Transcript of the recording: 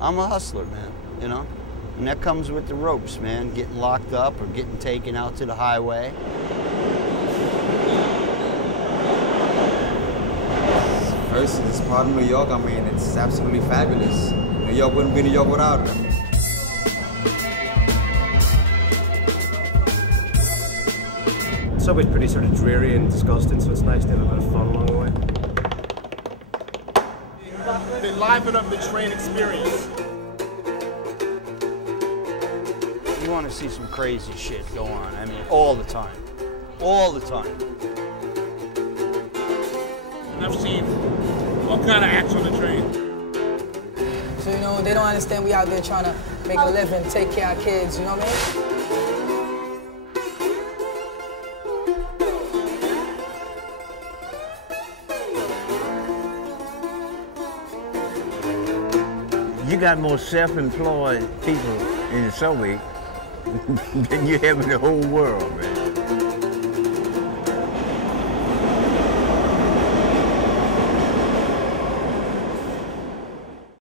I'm a hustler, man, you know? And that comes with the ropes, man, getting locked up or getting taken out to the highway. First, this part of New York, I mean, it's absolutely fabulous. New York wouldn't be New York without it. The subway's pretty sort of dreary and disgusting, so it's nice to have a bit of fun along the way. They liven up the train experience. You want to see some crazy shit go on, I mean, all the time. All the time. And I've seen all kind of acts on the train. So, you know, they don't understand we out there trying to make a living, take care of our kids, you know what I mean? You got more self-employed people in the subway than you have in the whole world, man.